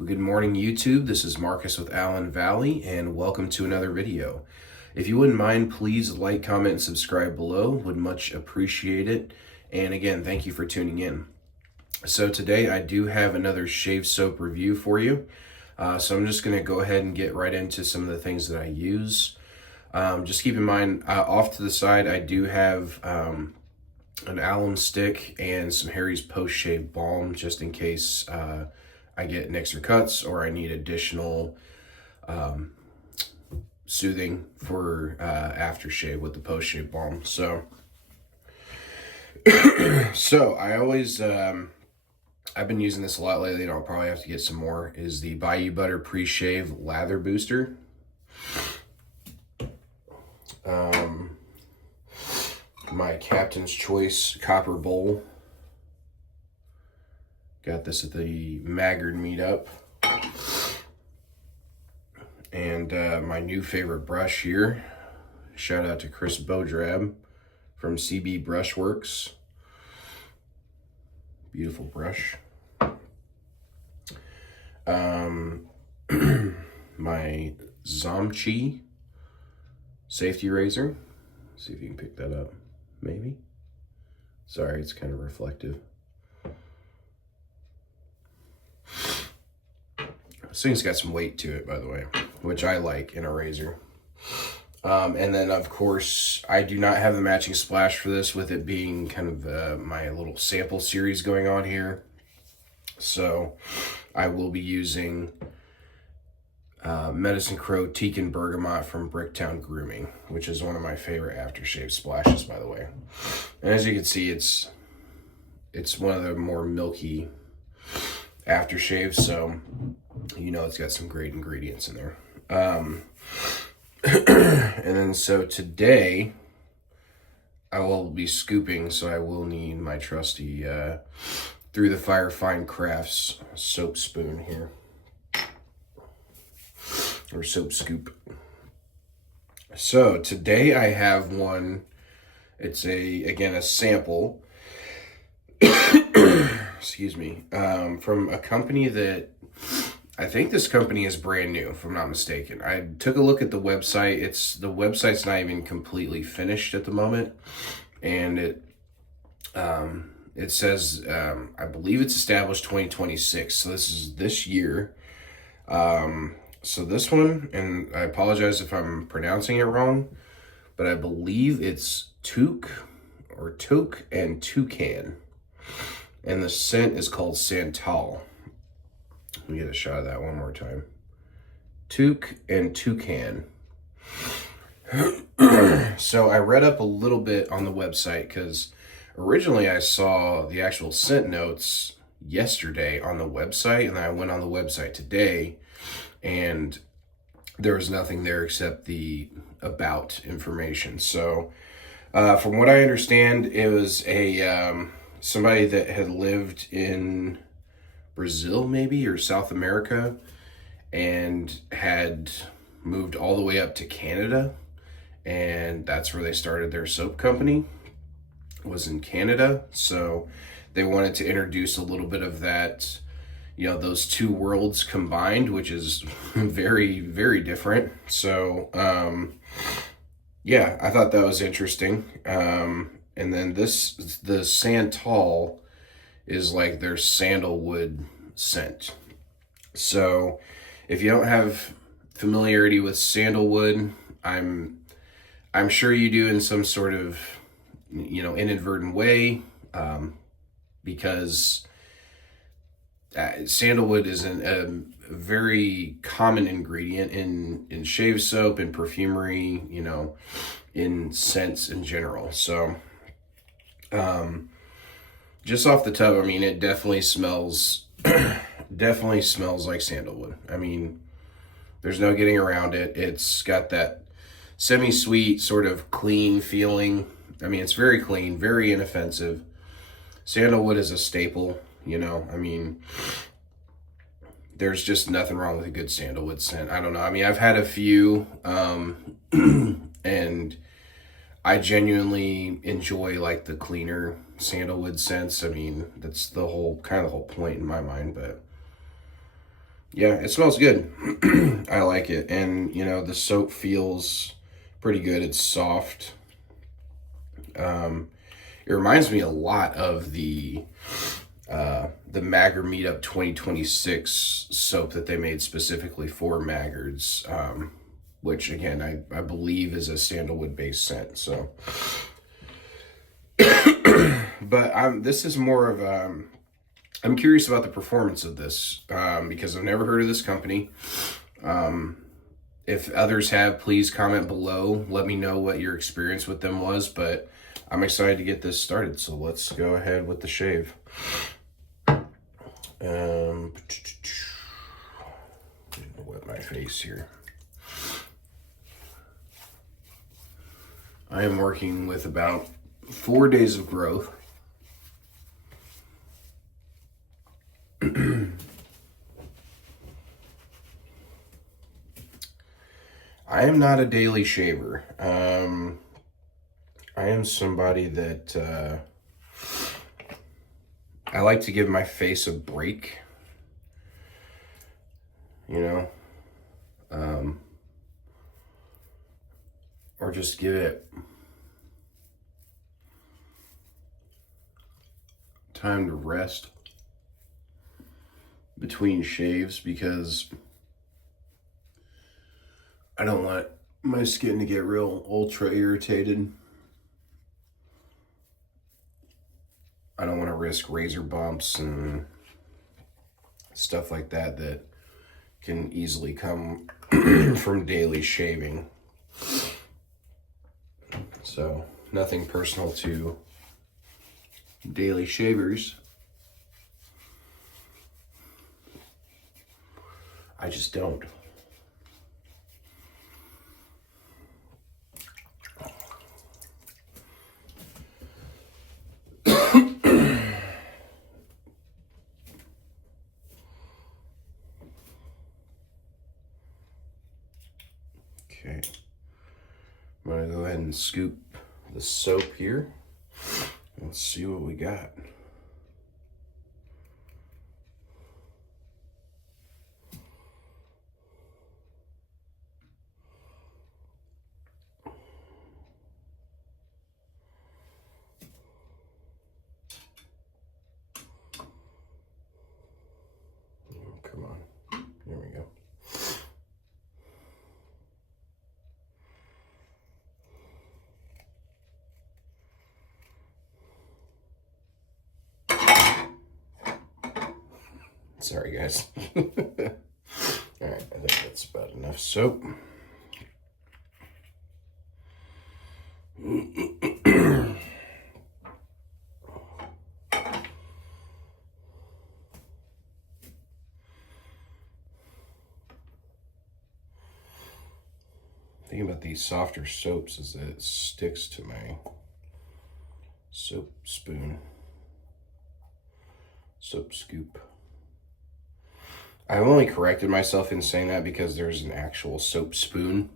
Well, good morning, YouTube. This is Marcus with AllenValley, and welcome to another video. If you wouldn't mind, please like, comment, and subscribe below. Would much appreciate it. And again, thank you for tuning in. So today I do have another shave soap review for you. So I'm just going to go ahead and get right into some of the things that I use. Just keep in mind, off to the side, I do have an alum stick and some Harry's post-shave balm, just in case I get nicks or cuts or I need additional soothing for aftershave with the post-shave balm. So I always I've been using this a lot lately, and I'll probably have to get some more, is the Bayou Butter Pre-Shave Lather Booster. My Captain's Choice Copper Bowl. Got this at the Maggard meetup. And my new favorite brush here. Shout out to Chris Bodrab from CB Brushworks. Beautiful brush. My Zomchi safety razor. See if you can pick that up. Maybe. Sorry, it's kind of reflective. This thing's got some weight to it, by the way, which I like in a razor. And then, of course, I do not have the matching splash for this, with it being kind of my little sample series going on here. So I will be using Medicine Crow Teak and Bergamot from Bricktown Grooming, which is one of my favorite aftershave splashes, by the way. And as you can see, it's one of the more milky aftershaves, so you know it's got some great ingredients in there. And then so today I will be scooping, so I will need my trusty Through the Fire Fine Crafts soap spoon here, or soap scoop. So today I have one. It's again a sample excuse me, from a company that I think this company is brand new, if I'm not mistaken. I took a look at the website. The website's not even completely finished at the moment, and it says I believe it's established 2026. So this is this year. So this one, and I apologize if I'm pronouncing it wrong, but I believe it's Touque and Toucan. And the scent is called Santal. Let me get a shot of that one more time. Touque and Toucan. So I read up a little bit on the website, because originally I saw the actual scent notes yesterday on the website, and I went on the website today, and there was nothing there except the about information. So from what I understand, it was somebody that had lived in Brazil, maybe, or South America, and had moved all the way up to Canada, and that's where they started their soap company, was in Canada. So they wanted to introduce a little bit of that, you know, those two worlds combined, which is very, very different. So yeah, I thought that was interesting. And then the Santal is like their sandalwood scent. So if you don't have familiarity with sandalwood, I'm sure you do in some sort of, you know, inadvertent way, because sandalwood is a very common ingredient in shave soap and perfumery, you know, in scents in general. So just off the top, I mean, it definitely smells like sandalwood. I mean, there's no getting around it. It's got that semi-sweet, sort of clean feeling. I mean, it's very clean, very inoffensive. Sandalwood is a staple, you know. I mean, there's just nothing wrong with a good sandalwood scent. I don't know. I mean, I've had a few, and I genuinely enjoy like the cleaner sandalwood scents. I mean, that's the whole point in my mind. But Yeah, it smells good. I like it. And, you know, the soap feels pretty good. It's soft. It reminds me a lot of the Magger Meetup 2026 soap that they made specifically for Maggards, which again I believe is a sandalwood based scent. So, but this is more of I'm curious about the performance of this because I've never heard of this company. If others have, please comment below. Let me know what your experience with them was. But I'm excited to get this started. So let's go ahead with the shave. Wet my face here. I am working with about 4 days of growth. I am not a daily shaver. I am somebody that I like to give my face a break, you know, or just give it time to rest between shaves because I don't want my skin to get real ultra irritated. I don't want to risk razor bumps and stuff like that that can easily come from daily shaving. So, nothing personal to daily shavers. I just don't. Okay, I'm gonna go ahead and scoop the soap here. Let's see what we got. Come on, there we go. Sorry, guys. All right, I think that's about enough soap. The thing about these softer soaps is that it sticks to my soap spoon, soap scoop. I've only corrected myself in saying that because there's an actual soap spoon,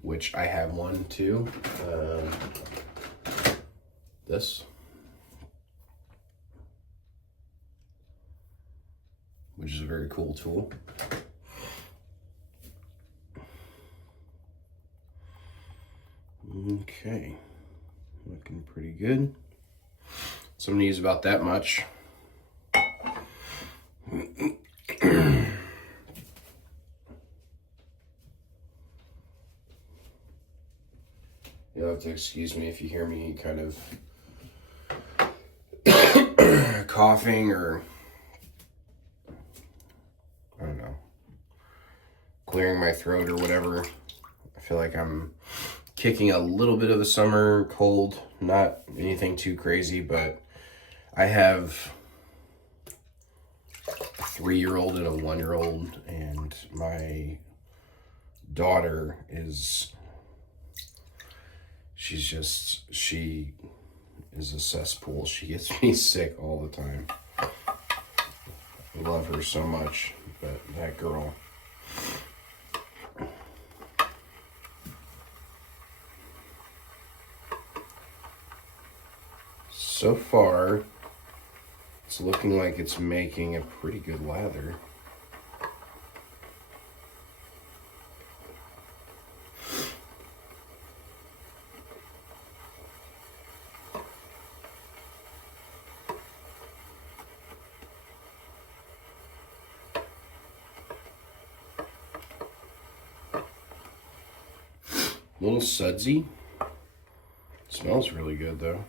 which I have one too. This, which is a very cool tool. Okay, looking pretty good. So I'm gonna use about that much. You'll have to excuse me if you hear me kind of coughing or, I don't know, clearing my throat or whatever. I feel like I'm kicking a little bit of the summer cold, not anything too crazy, but I have a 3-year-old and a 1-year-old, and my daughter is, she is a cesspool. She gets me sick all the time. I love her so much, but that girl. So far, it's looking like it's making a pretty good lather. A little sudsy. Smells really good though.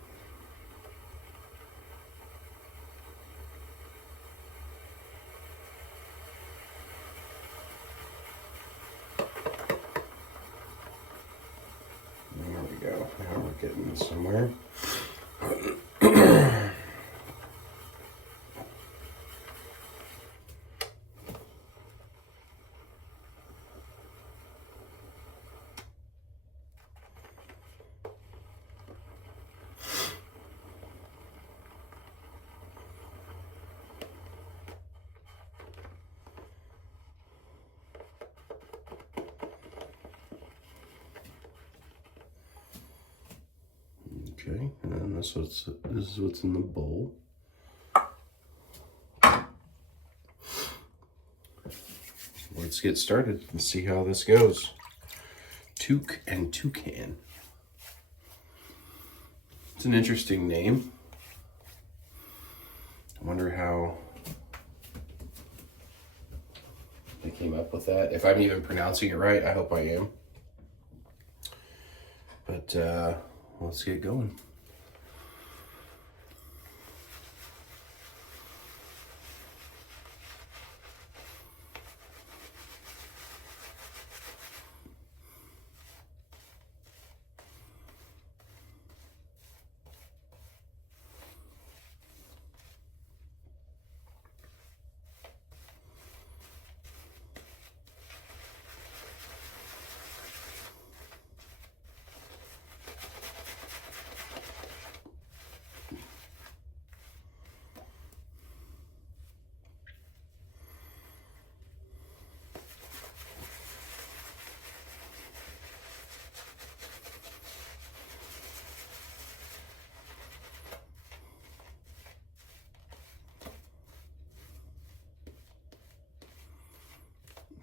There we go. Now we're getting somewhere. Okay, and this is what's in the bowl. Let's get started and see how this goes. Touque and Toucan. It's an interesting name. I wonder how they came up with that. If I'm even pronouncing it right, I hope I am. But let's get going.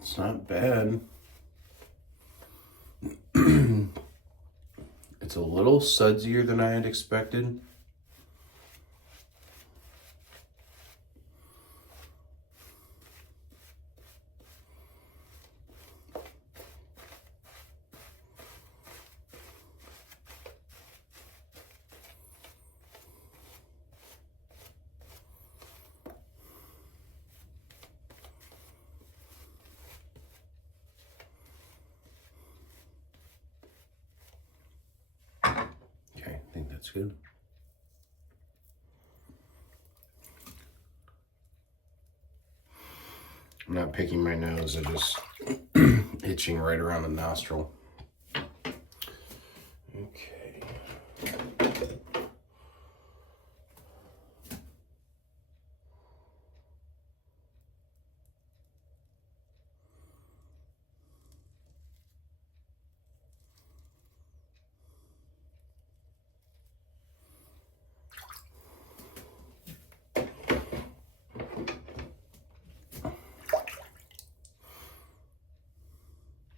It's not bad. It's a little sudsier than I had expected. Okay, I think that's good. I'm not picking my nose, I just itching right around the nostril. Okay.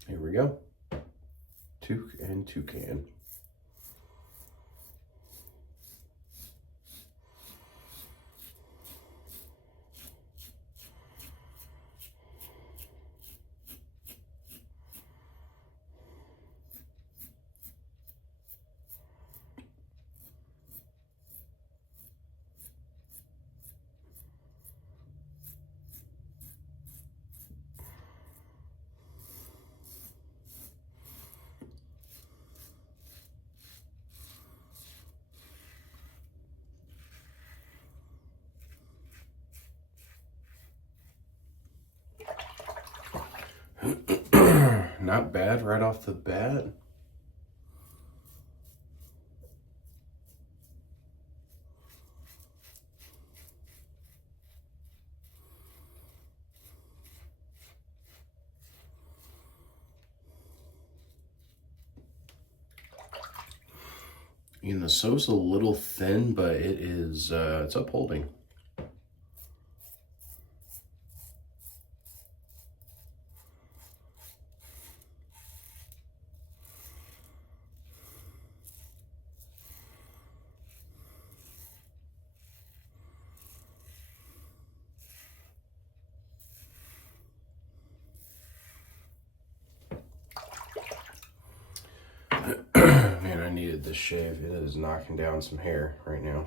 Here we go. Touque and Toucan. Not bad right off the bat. And the sauce a little thin, but it is it's upholding. Man, I needed this shave. It is knocking down some hair right now.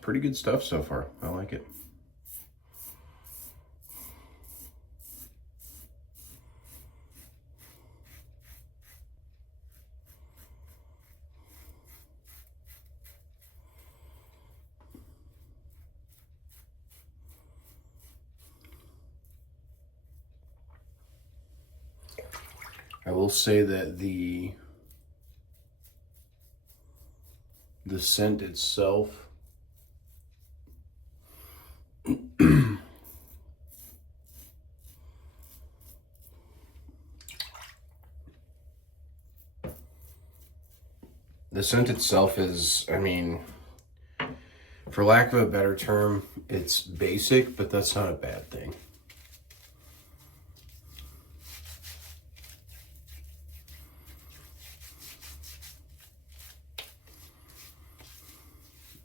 Pretty good stuff so far. I like it. I will say that the scent itself the scent itself is, I mean, for lack of a better term, it's basic, but that's not a bad thing.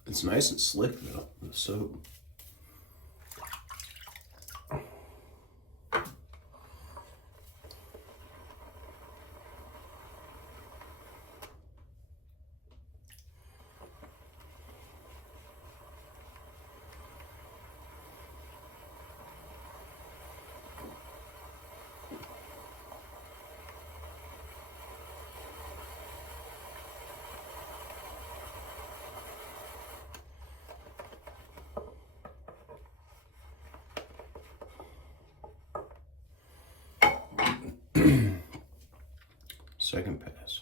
It's nice and slick though, the soap. Second pass.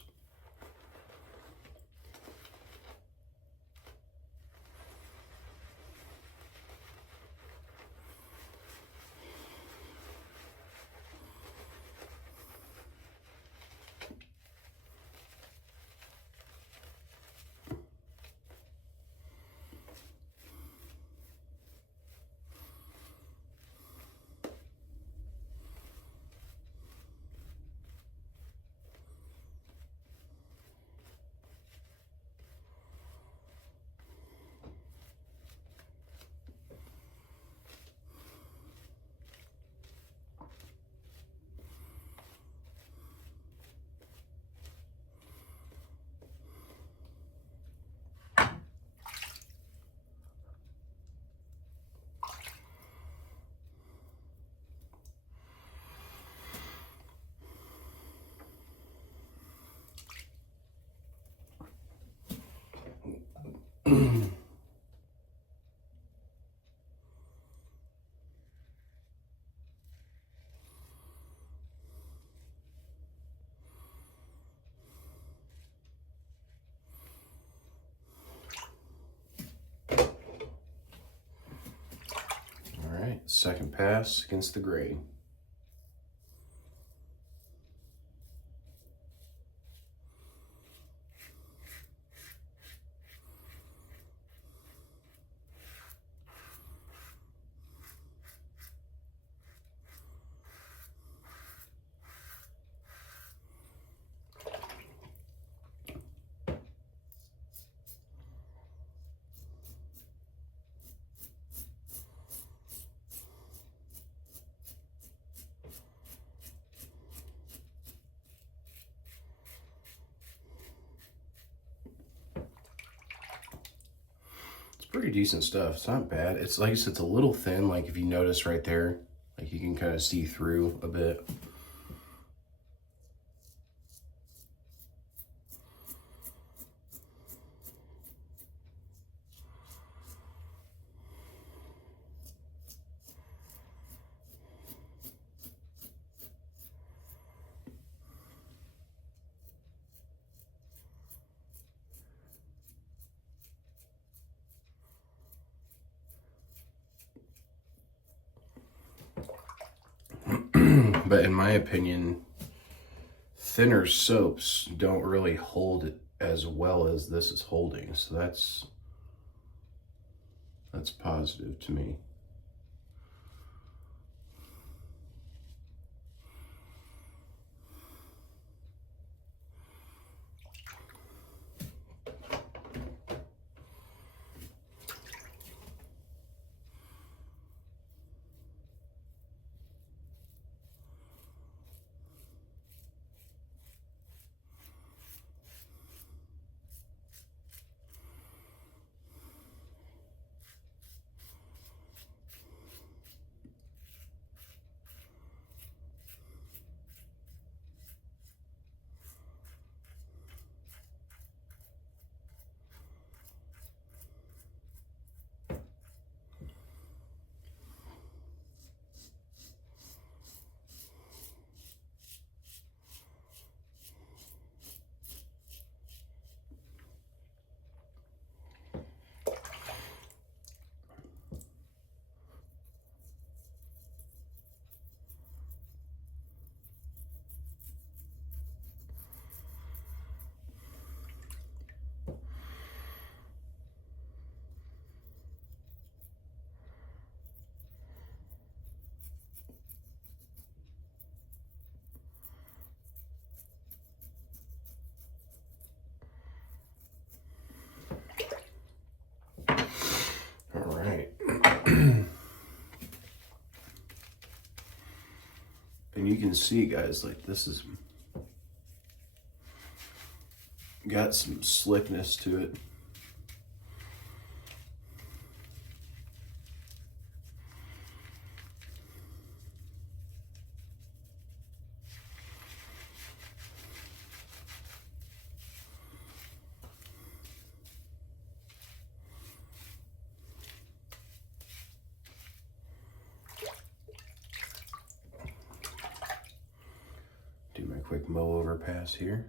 Second pass against the gray. Pretty decent stuff. It's not bad. It's like I said, it's a little thin. Like if you notice right there, like you can kind of see through a bit. But in my opinion, thinner soaps don't really hold it as well as this is holding. So that's positive to me. All right. And you can see, guys, like this is got some slickness to it. Do my quick mow over pass here.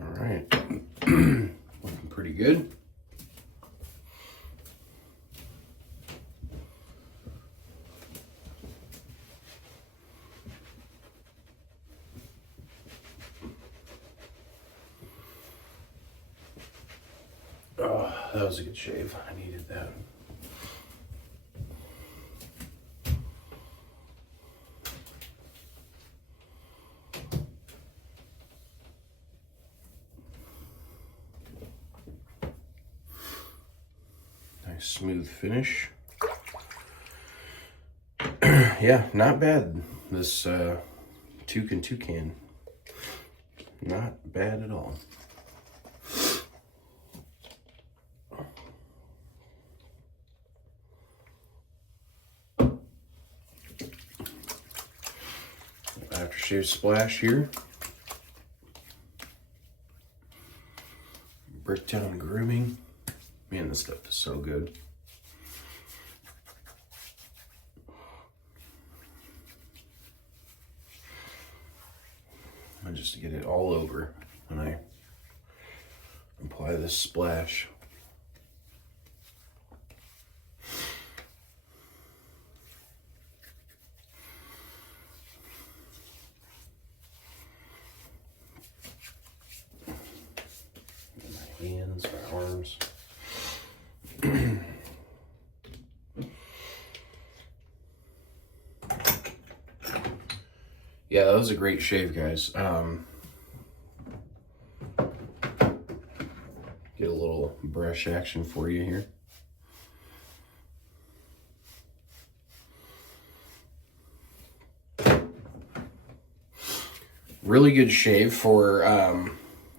All right, looking pretty good. Oh, that was a good shave. I needed that. Nice smooth finish. Yeah, not bad. This Touque Toucan. Not bad at all. Aftershave splash here. Bricktown Grooming. Man, this stuff is so good. I just get it all over when I apply this splash. My hands, my arms. Yeah, that was a great shave, guys. Get a little brush action for you here. Really good shave for,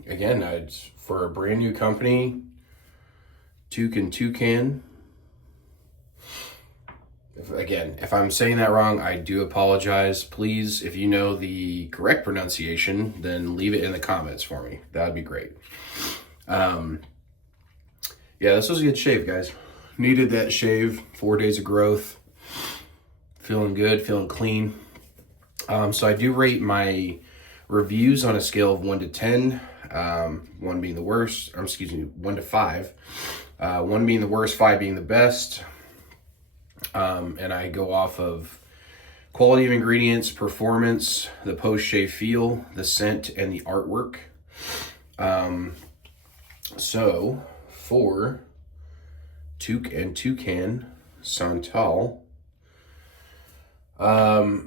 again, it's for a brand new company, Touque Toucan. If I'm saying that wrong, I do apologize. Please, if you know the correct pronunciation, then leave it in the comments for me. That would be great. Yeah, this was a good shave, guys. Needed that shave. 4 days of growth. Feeling good, feeling clean. So I do rate my reviews on a scale of 1 to 10. 1 being the worst, or excuse me, 1 to 5. 1 being the worst, 5 being the best. And I go off of quality of ingredients, performance, the post-shave feel, the scent, and the artwork. So for Touque and Toucan Santal, I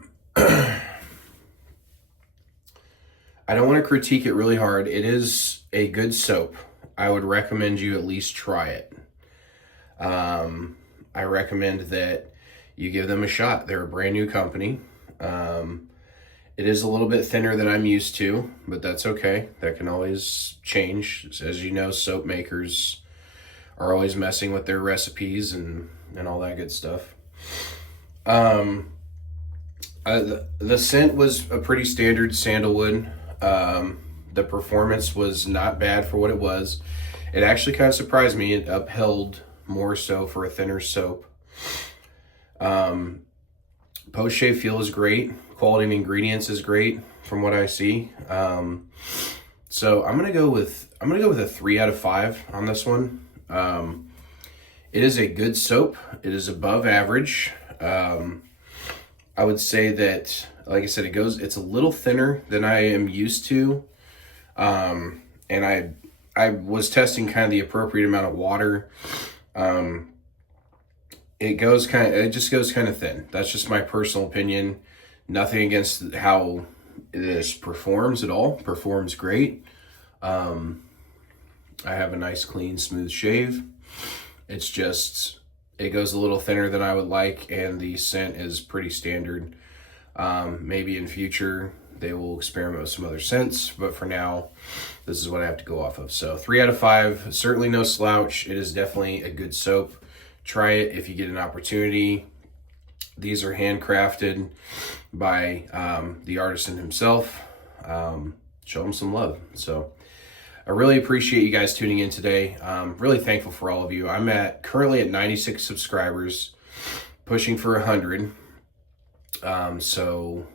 don't want to critique it really hard. It is a good soap. I would recommend you at least try it. I recommend that you give them a shot. They're a brand new company. It is a little bit thinner than I'm used to, but that's okay. That can always change. As you know, soap makers are always messing with their recipes and all that good stuff. The scent was a pretty standard sandalwood. The performance was not bad for what it was. It actually kind of surprised me. It upheld more so for a thinner soap. Post-shave feel is great. Quality of ingredients is great from what I see. So I'm gonna go with a 3 out of 5 on this one. It is a good soap. It is above average. I would say that, like I said, it's a little thinner than I am used to. And I was testing kind of the appropriate amount of water. It just goes kind of thin. That's just my personal opinion. Nothing against how this performs at all. Performs great. I have a nice, clean, smooth shave. It's just, it goes a little thinner than I would like, and the scent is pretty standard. Maybe in future they will experiment with some other scents, but for now, this is what I have to go off of. So 3 out of 5, certainly no slouch. It is definitely a good soap. Try it if you get an opportunity. These are handcrafted by the artisan himself. Show him some love. So I really appreciate you guys tuning in today. Really thankful for all of you. I'm currently at 96 subscribers, pushing for 100. So,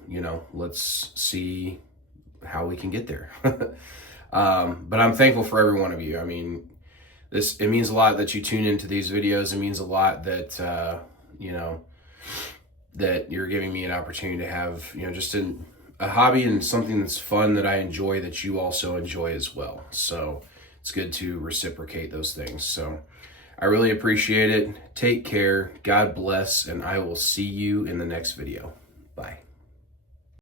let's see how we can get there. But I'm thankful for every one of you. I mean, it means a lot that you tune into these videos. It means a lot that, that you're giving me an opportunity to have, just a hobby and something that's fun that I enjoy that you also enjoy as well. So it's good to reciprocate those things. So I really appreciate it. Take care. God bless. And I will see you in the next video. Bye.